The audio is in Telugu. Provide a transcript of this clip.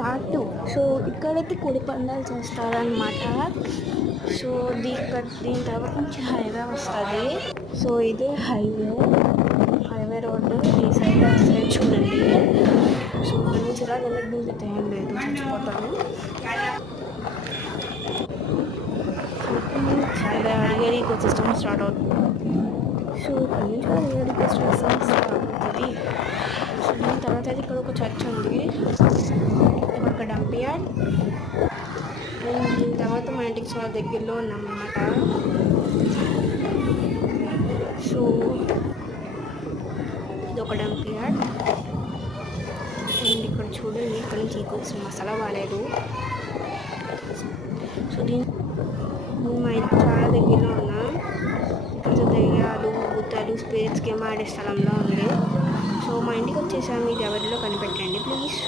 పార్ట్ 2. సో ఇక్కడైతే కోడి పందాలు చేస్తారనమాట. సో దీని తర్వాత నుంచి హైవే వస్తుంది. సో ఇదే హైవే రోడ్డు ఈ సైడ్ వస్తుంది చూడండి. సో ఇక్కడ నుంచి ఇలా వెళ్ళక దిగితే ఏం లేదు, చచ్చిపోతాను. హైవే అడిగేది ఈకో సిస్టమ్ స్టార్ట్ అవుతుంది. సో ఇక్కడ నుంచి అడిగేది ఈకో సిస్టమ్ స్టార్ట్ అవుతుంది. సో దీని తర్వాత అయితే ఇక్కడ ఒక చర్చ్ ఉంది, ఒక డంప్ యార్డ్. అండ్ దీని తర్వాత మా ఇంటికి చాలా దగ్గరలో ఉన్నామన్నమాట. సో ఇది ఒక డంప్ యార్డ్. అండ్ ఇక్కడ చూడండి, ఇక్కడ నుంచి ఈకో సిస్టమ్ అసలు బాగాలేదు. సో మా ఇంటికి చాలా దగ్గరలో ఉన్నా. ఇక్కడ దెయ్యాలు, భూతాలు, స్పిరిట్స్ గేమ్ ఆడే స్థలంలో ఉంది. సో మా ఇంటికి వచ్చేసాము. ఇది ఎవరిలో కనిపెట్టండి ప్లీజ్.